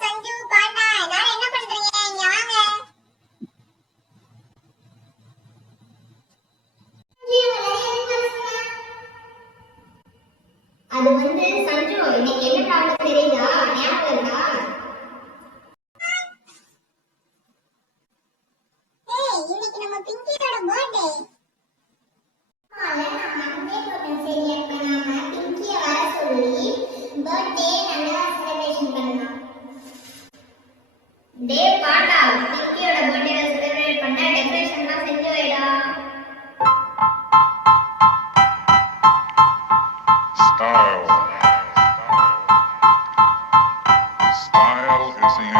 சஞ்சு, பாண்டா எல்லாரும் என்ன பண்றீங்க? இங்க வாங்க. அது வந்து சஞ்சு, இன்னைக்கு என்ன ப்ராப்ளம் தெரியுதா? ஞாபகம் இருக்கா? இன்னைக்கு நம்ம பிங்கியோட பர்த்டே. நான் மறந்தே போட்டேன். சரி, அப்ப நாம பிங்கிய வர சொல்லி பர்த்டே நல்லா செலிப்ரேஷன் பண்ணலாம். பாண்டா, பிங்கியோட பர்த்டே செலிப்ரேட் பண்ண டெக்கரேஷன்லாம் செஞ்சு வைடா. Style is the answer.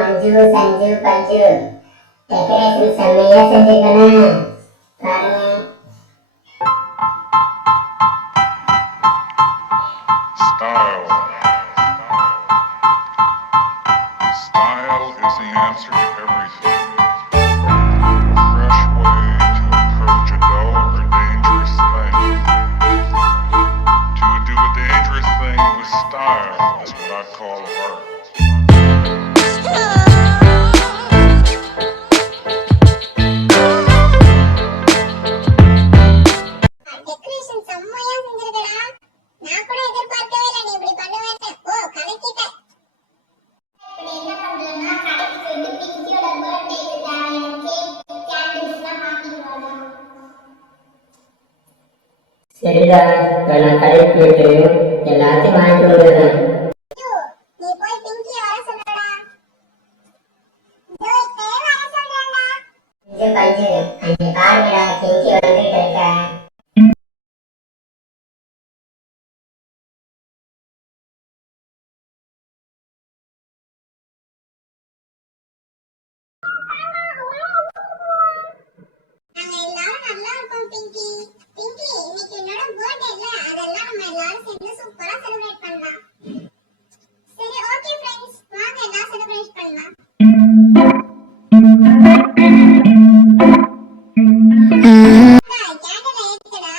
மஞ்சு சஞ்சு பஞ்சு டெக்கரேஷன் செம்மையா செஞ்சுக்கணும் பாருங்க. Style is the answer to everything. A fresh way to approach a dull or dangerous thing. To do a dangerous thing with style is what I call art. Decoration செம்மையா செஞ்சிருக்கடா. நான் கூட எதிர்பார்க்கவே இல்லை நீ இப்படி பண்ணுவேன்னு. ஓ, கலக்கிட்ட. இப்ப நீ என்ன பண்றேன்னா, கடைக்கு போயிட்டு பிங்கியோட பர்த்டேக்கு தேவையான கேக், கேண்டில்ஸ்லாம் வாங்கிட்டு வாடா. சரிடா, நான் கடைக்கு போயிட்டு எல்லாத்தையும் வாங்கிட்டு வந்துடுறேன். நீ போய் பிங்கிய வர சொல்லுடா. இப்பவே வர சொல்றேன்டா. பஞ்சு பஞ்சு அங்கே பாருங்கடா, பிங்கி வந்துட்டு இருக்கா. நாங்க எல்லாரும் நல்லா இருக்கோம் பிங்கி. பிங்கி, இன்னைக்கு என்னோட பர்த்டே இல்ல, அதெல்லாம் நம்ம எல்லாரும் சேர்ந்து சூப்பரா செலிப்ரேட் பண்ணலாம். சரி, ஓகே ஃப்ரெண்ட்ஸ், வாங்க எல்லாம் செலிப்ரேட் பண்ணலாம். கேண்டில் ஏத்துடா.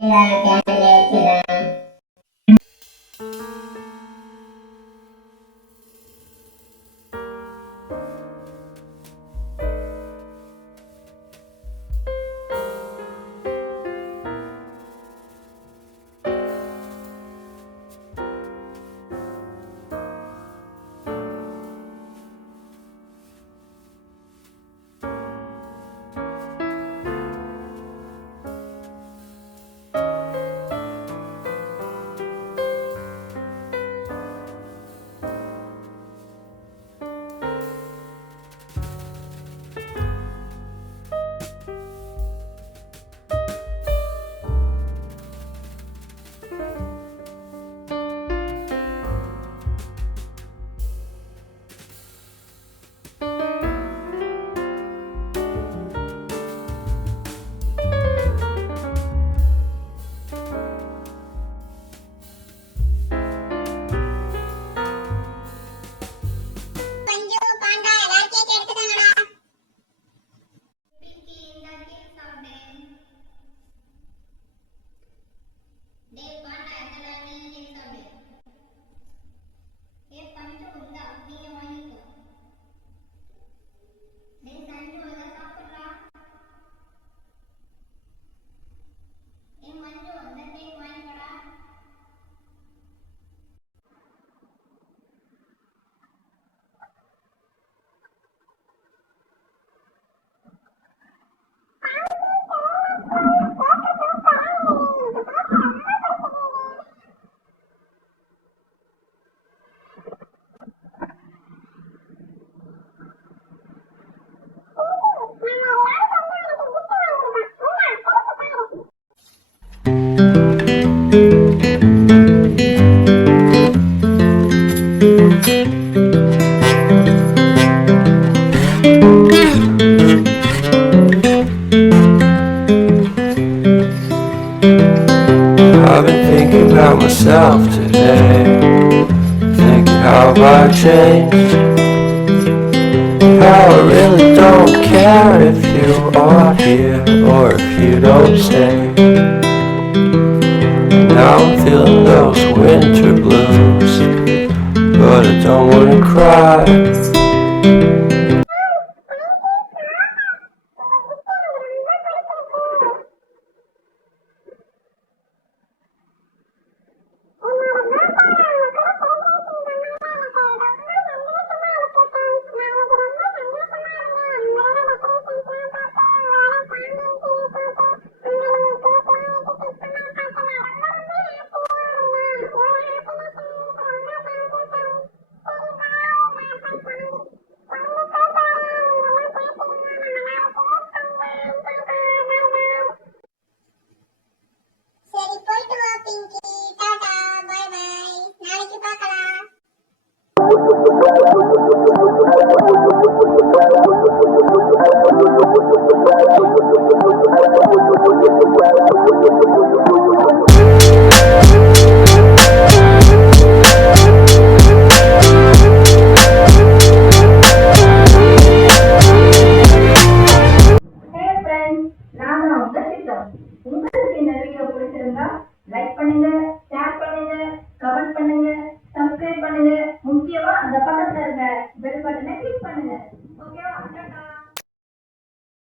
கேண்டில் ஏற்றுறேன். பஞ்சு, பாண்டா எல்லாரும் கேக் எடுத்துக்கங்கடா. பிங்கி, இந்த கேக் சாப்பிடு. பாண்டா, எங்கடா நீ கேக் சாப்பிடு. பஞ்சு, இந்தா நீங்க வாங்கிக்கோ. சஞ்சு, இதை சாப்பிடுறா. மஞ்சு, இந்த cake வாங்கிக்கடா. I've been thinking about myself today, thinking how I changed, how I really don't care if you are here or if you don't stay. Now I'm feeling those winter blues, someone to cry. சரி போயிட்டு வா Pinki. Tata bye by. நாளைக்கு பார்க்கலாம். Hey friends, நான் தான் உங்க சித்தம். உங்களுக்கு இந்த வீடியோ பிடிச்சிருந்தா லைக் பண்ணுங்க, ஷேர் பண்ணுங்க, கமெண்ட் பண்ணுங்க, சப்ஸ்கிரைப் பண்ணுங்க. முக்கியமா அந்த பக்கத்துல இருக்க பெல்